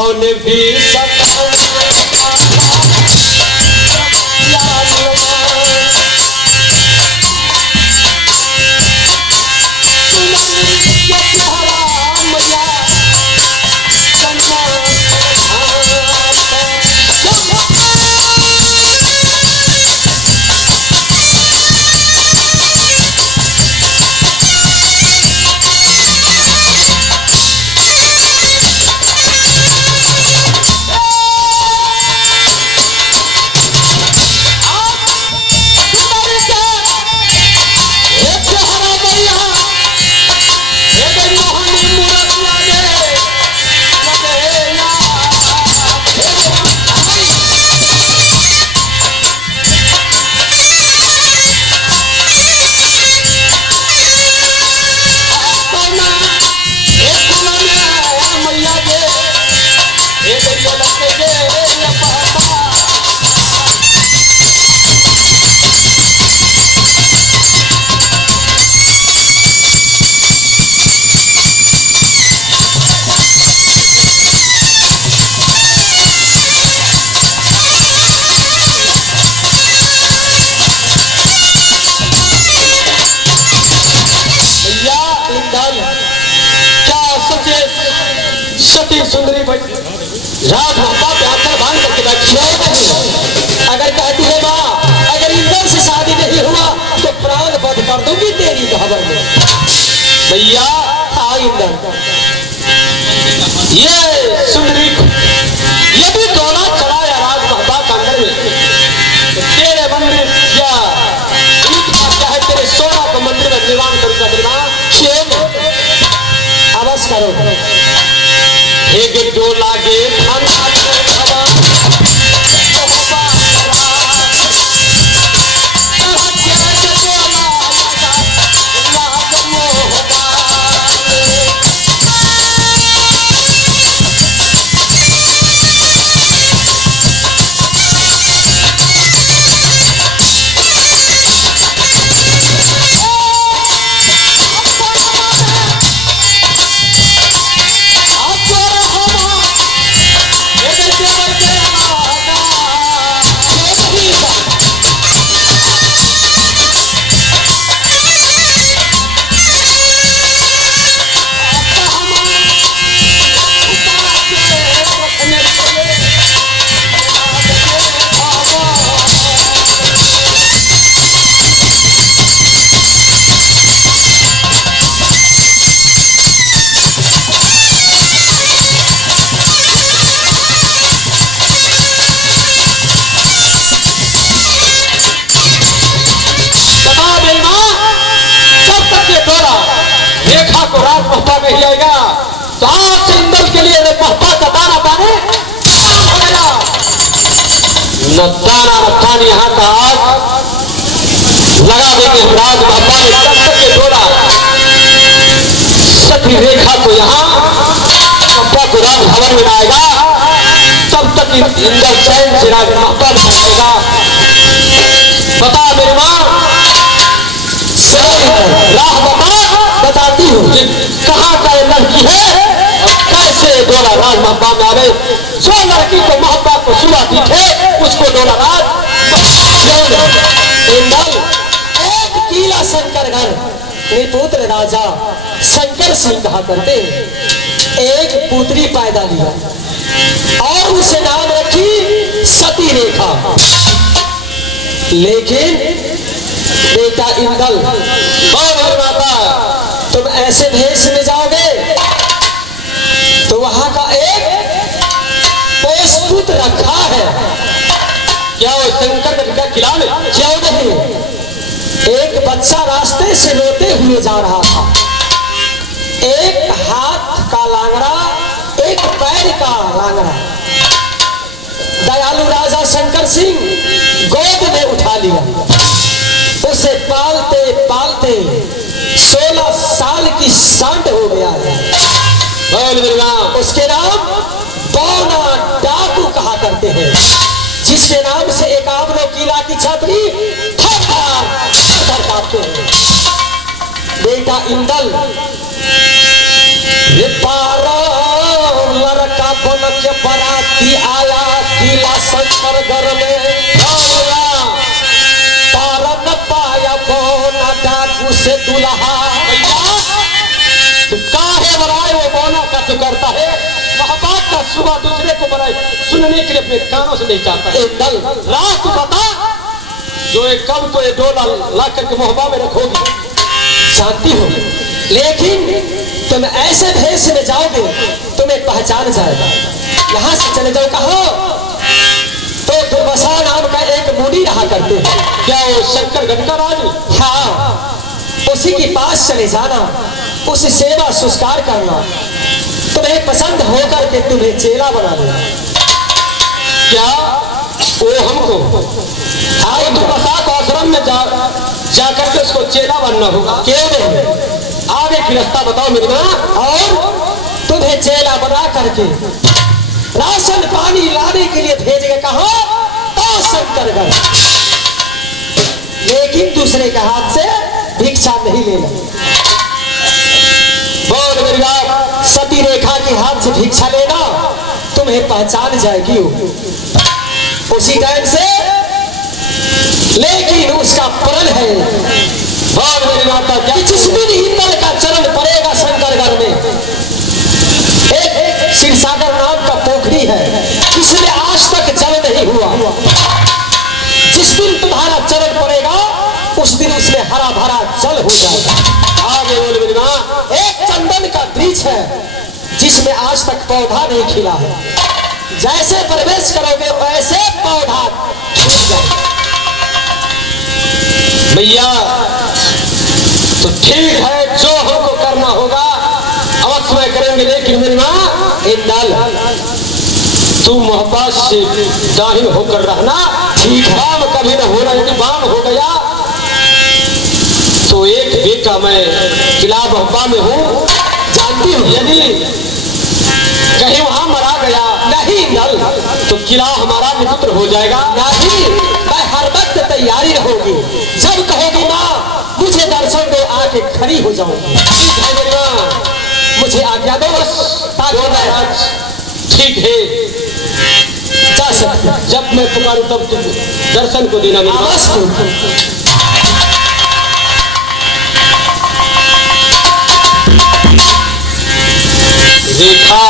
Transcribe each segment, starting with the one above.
कौन भी सुंदरी राजमाता प्यार बांध करके बैठी है। अगर कहती है माँ अगर इंद्र से शादी नहीं हुआ तो प्राण बध कर दूंगी तेरी खबर में। भैया हाँ इंद्र ये सुंदरी यदि डोला चलाया राजमाता के अंदर में तो तेरे मंदिर या क्या है तेरे सोना को मंदिर में निर्माण करूंगा। निर्माण अवश्य करो। एक जो लागे खाना रेखा को राज महता नहीं आएगा तो आज से इंद्र के लिए महता का दाना पाने न दाना न पानी यहाँ का आग लगा देंगे हम राज महता में तब तक के दौरा सती रेखा को यहाँ महता को राज भवन में आएगा तब तक इंद्र चैन से राज महता में आएगा। बता मेरी माँ राह बताती हूँ कहाँ का ये लड़की है और कैसे डोला राज महबा में आवे। जो लड़की को महबा को सुबह दिखे उसको डोला राज एक किला शंकर घर पुत्र राजा शंकर सिंह कहा करते एक पुत्री पैदा लिया और उसे नाम रखी सती रेखा। लेकिन बेटा इंदल माता तुम ऐसे भेष में जाओगे तो वहां का एक पोष पुत्र रखा है। क्या वो शंकर का किला में क्यों नहीं? एक बच्चा रास्ते से रोते हुए जा रहा था। एक हाथ का लांगड़ा एक पैर का लांगड़ा दयालु राजा शंकर सिंह गोद में उठा लिया। उसे पालते पालते 16 साल की सांड हो गया है। उसके नाम बौना डाकू कहा करते हैं, जिसके नाम से एक आमनो किला की छतरी काटते हैं। बेटा इंदल और लड़का बन के बराती आया किला शंकरगढ़ में तारन पाया बोना डाकू से दुल्हा। तू काहे बराए वो बोना का तू करता है? महाबात का सुबह दूसरे को बराए सुनने के लिए अपने कानों से नहीं चाहता है। रात बता जो एक कब तो ये डोला ला करके मोहब्बा में रखोगी जानती हो, लेकिन तुम ऐसे भेष में जाओगे तुम्हें पहचान जाएगा। यहाँ से चले जाओ कहो तो दुर्वासा नाम का एक मुनि रहा करते हैं। क्या वो शंकरगढ़ का राज? हाँ, उसी के पास चले जाना, उस सेवा संस्कार करना, तुम्हें पसंद होकर के तुम्हें चेला बना देना। क्या वो हमको दुर्वासा को आश्रम में जाकर के उसको चेला बनना होगा? क्यों नहीं, आगे की रास्ता बताओ मेरी माँ। और तुम्हें चेला बना करके राशन पानी लाने के लिए भेजेगा कहा तो शंकरगढ़, लेकिन दूसरे के हाथ से भिक्षा नहीं लेना। बोल मेरी बात, सती रेखा के हाथ से भिक्षा लेना तुम्हें पहचान जाएगी उसी टाइम से, लेकिन उसका प्रण है। बोल मेरी माता, क्या जिस दिन हिंदल का चरण पड़ेगा शंकरगढ़ में, एक क्षीरसागर नाम का पोखरी है जिसमें आज तक जल नहीं हुआ। जिस दिन तुम्हारा चरण पड़ेगा उस दिन उसमें हरा भरा जल हो जाएगा। आगे बोल मेरी माँ, एक चंदन का वृक्ष है जिसमें आज तक पौधा नहीं खिला है। जैसे प्रवेश करोगे वैसे पौधा खिल जाएगा। भैया तो ठीक है, जो हमको करना होगा अवश्य में करेंगे, लेकिन मेरी माँ इंदल तू मोहब्बत से दाहिन होकर रहना। ठीक है, बाम कभी न होना, यदि बाम हो गया तो एक बेटा मैं किला मोहब्बा में हूँ जानती हूँ। यदि कहीं वहां मरा गया नहीं नल तो किला हमारा मित्र हो जाएगा। नहीं, मैं हर वक्त तैयारी होगी, जब कहोगी माँ मुझे दर्शन दो आके खड़ी हो जाऊंगी। ठीक है मेरी माँ, मुझे आज्ञा दो बस। ठीक है, जा सकते, जब मैं पुकारूं तब तुम दर्शन को देना मेरी माँ। रेखा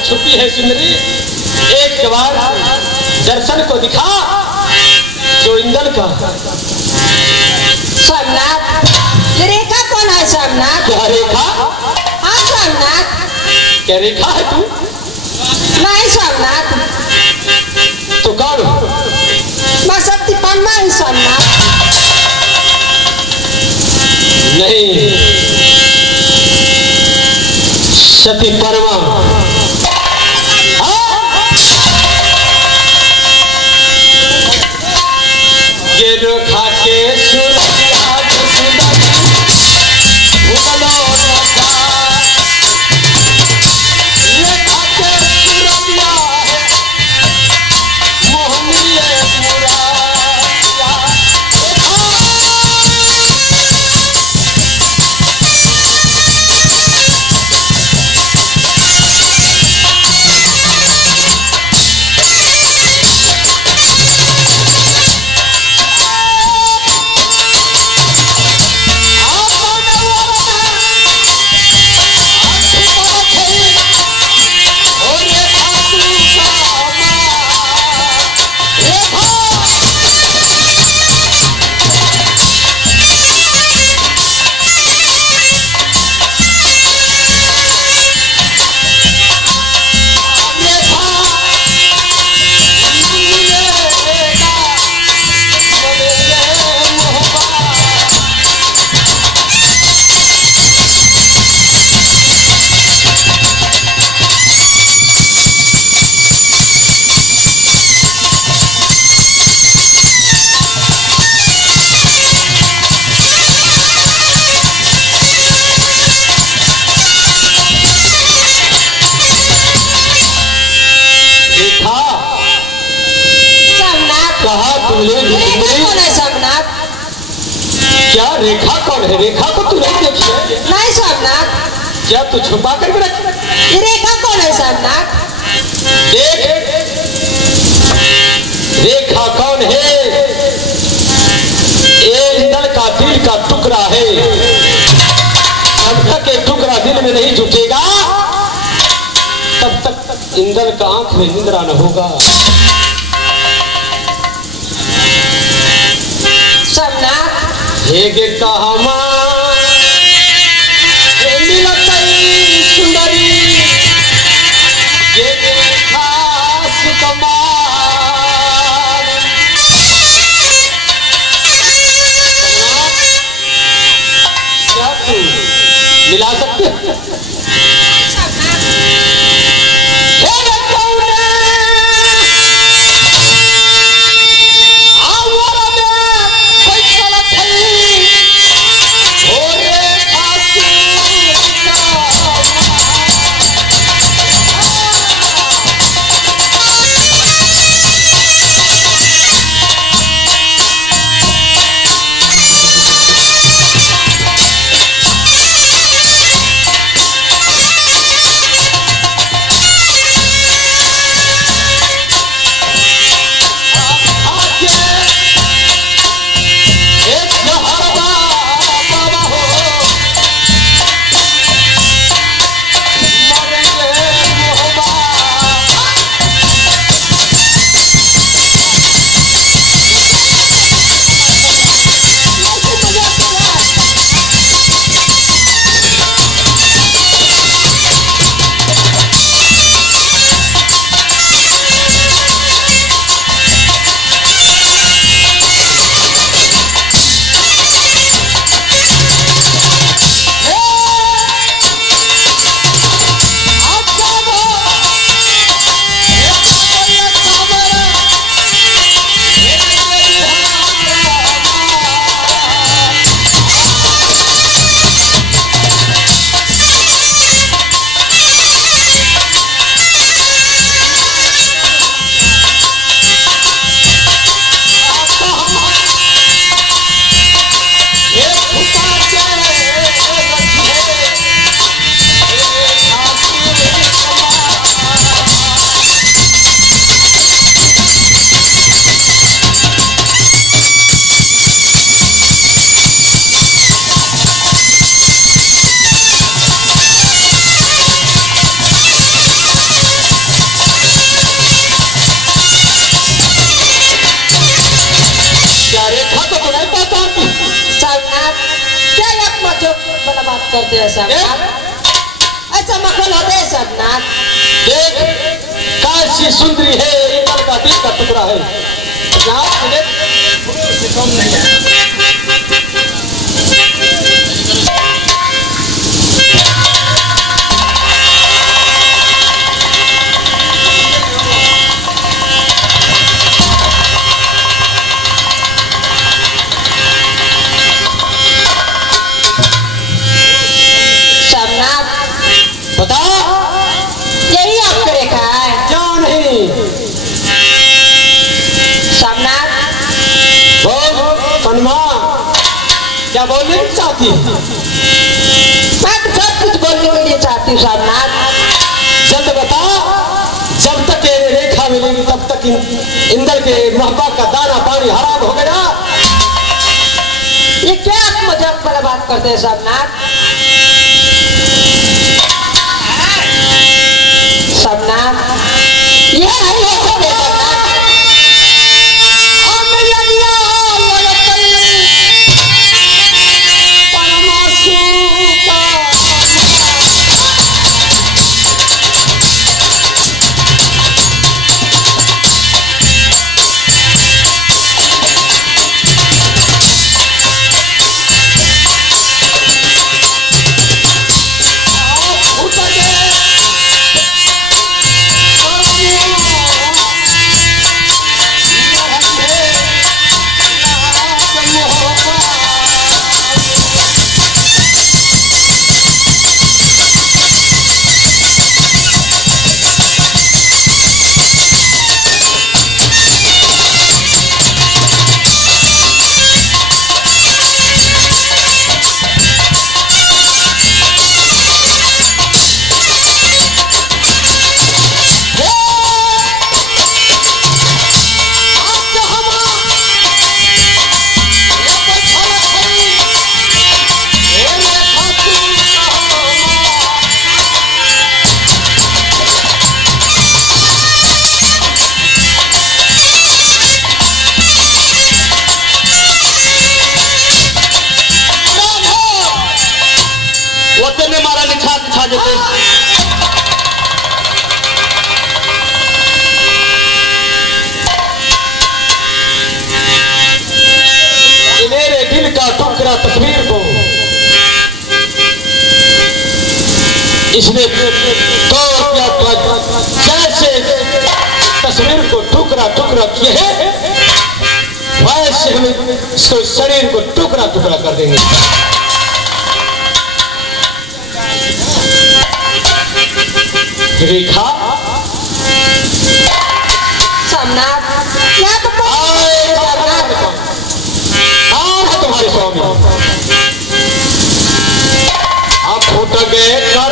छुपी है सुंदरी, एक बार दर्शन को दिखा जो इंदल का। सोमनाथ, ये रेखा कौन है सोमनाथ? क्या रेखा? हाँ सोमनाथ। क्या रेखा है तू? नहीं सोमनाथ, तो कौन हो? मैं सत्य पन्ना ही सोमनाथ। नहीं, सती परमा। ये रेखा के क्या रेखा कौन है? रेखा को तू नहीं देखी है? नहीं सोमनाथ। क्या तू छुपा करके रख? ये रेखा कौन है सोमनाथ? देख, रेखा कौन है? इंदल का दिल का टुकड़ा है। जब तक एक टुकड़ा दिल में नहीं जुटेगा तब तक इंदल का आंख में निंद्रा न होगा। सोमनाथ, हेगे कहमा मिलतई सुंदरी ये खास कमाल। क्या तू मिला सकते? करते हैं ऐसा मखौल होते हैं सोमनाथ? देख कैसी सुंदरी है, इंदल का दिल का टुकड़ा है। बता, यही आपको देखा है? क्यों नहीं? सोमनाथ, बोल कन्मा, क्या बोलने की चाहती है? मैं तो सब कुछ बोलने के लिए चाहती हूँ सोमनाथ। जल्द बता, जब तक ये रेखा मिलेगी तब तक इंदल के मोहब्बत का दाना पानी हराम हो गया। ये क्या आप मजाक वाला बात करते हैं सोमनाथ? सोमनाथ, ये नहीं हो सकते सोमनाथ। मेरे दिल का टुकड़ा तस्वीर को इसने तोड़ दिया, जैसे तस्वीर को टुकड़ा टुकड़ा किए हैं वैसे हम इसको शरीर को टुकड़ा टुकड़ा कर देंगे। रेखा, सोमनाथ, यहाँ तो तुम्हारे स्वामी आप फूट गए कर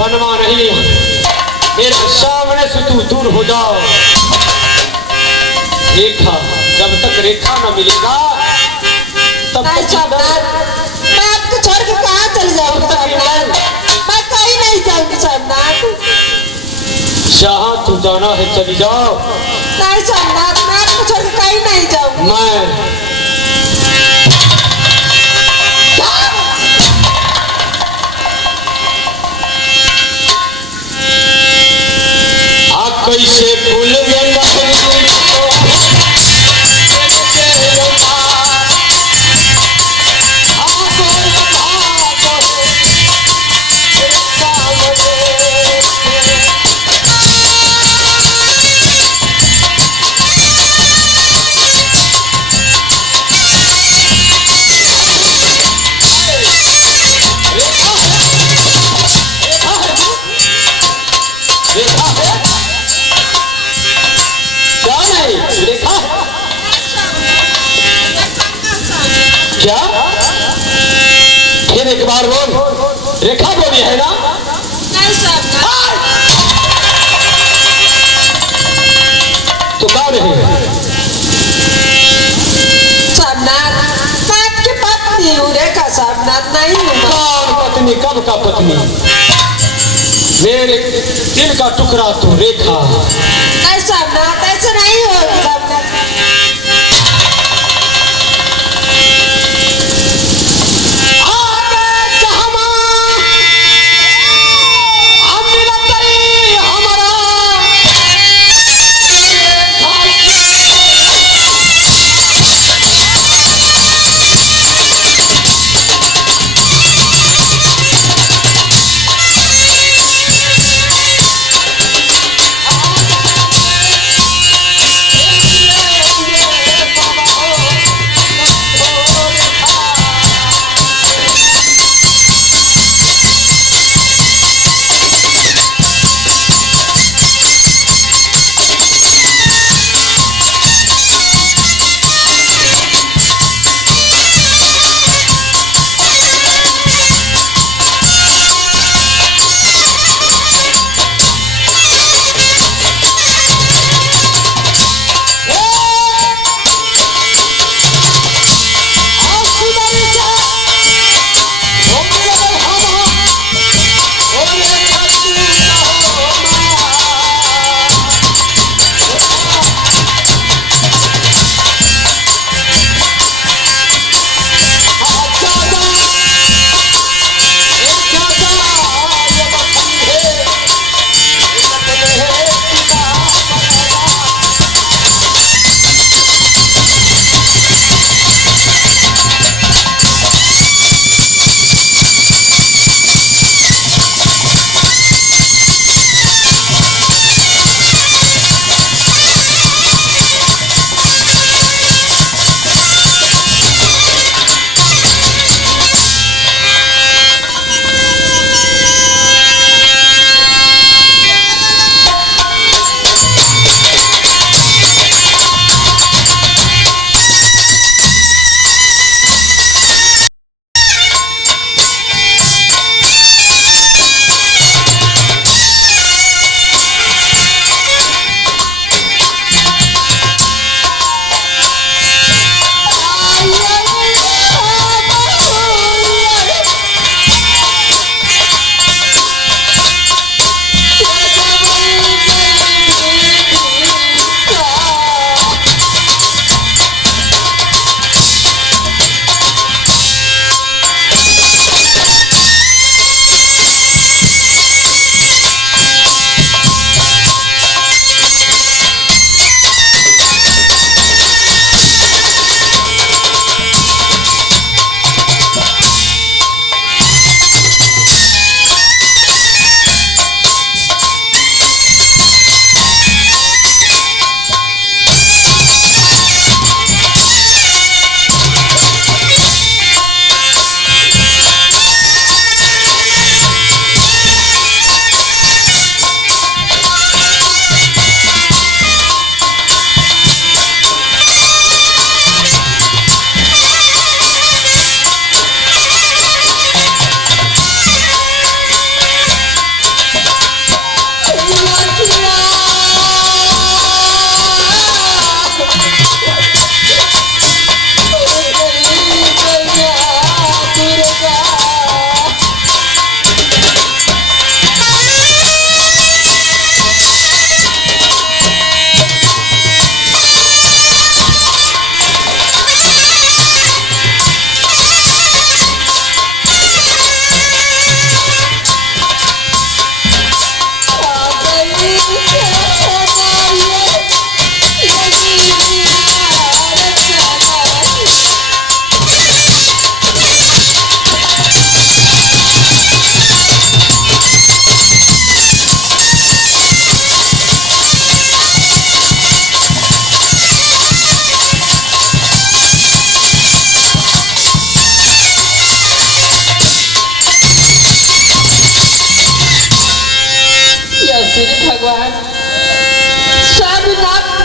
बनवा नहीं, मेरे सामने से तू दूर हो जाओ। रेखा जब तक रेखा न मिलेगा तब नहीं तक सोमनाथ, मैं आपको छोड़ के कहाँ चले जाऊंगी सोमनाथ? मैं कहीं नहीं जाऊंगी सोमनाथ। जहाँ तू जाना है चली जाओ। नहीं सोमनाथ, मैं आपको छोड़ के कहीं नहीं जाऊंगी। मैं कैसे भूल गया क्या? फिर एक बार बोल। रेखा बोली है ना? नहीं सोमनाथ। तो कौन है? सोमनाथ, मैं आपकी पत्नी हूँ रेखा सोमनाथ, नहीं हूँ मैं। कौन पत्नी? कब का पत्नी? मेरे दिल का टुकड़ा तू रेखा। नहीं सोमनाथ, ऐसे नहीं होगी सोमनाथ।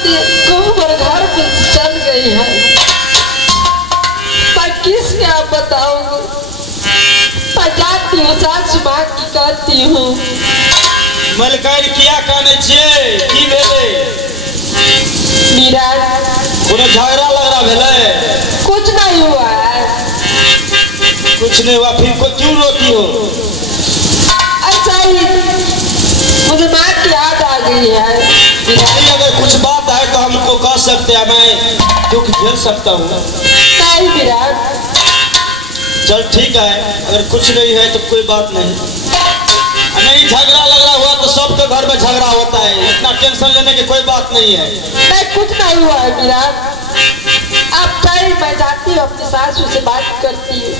कोहबर घर पे चल गई है। मैं किसके आप बताऊंगी? मैं जाती हूँ सासू माँ की कहती हूँ। मलकाई किया कहने छे की भेले? मीरा कोनो झगड़ा लग रहा भेले? कुछ नहीं हुआ है। कुछ नहीं हुआ फिर को क्यों रोती हो? अच्छा ही मुझे माँ की याद आ गई है। नहीं अगर कुछ बात है तो हमको कह सकते हैं, मैं दुख झेल सकता हूँ। नहीं विराट। चल ठीक है, अगर कुछ नहीं है तो कोई बात नहीं। नहीं झगड़ा लग रहा हुआ तो सबके घर में झगड़ा होता है, इतना टेंशन लेने की कोई बात नहीं है। नहीं कुछ नहीं हुआ है विराट। आप चाहिए मैं जाती हूँ अपनी सासू से बात करती हूँ।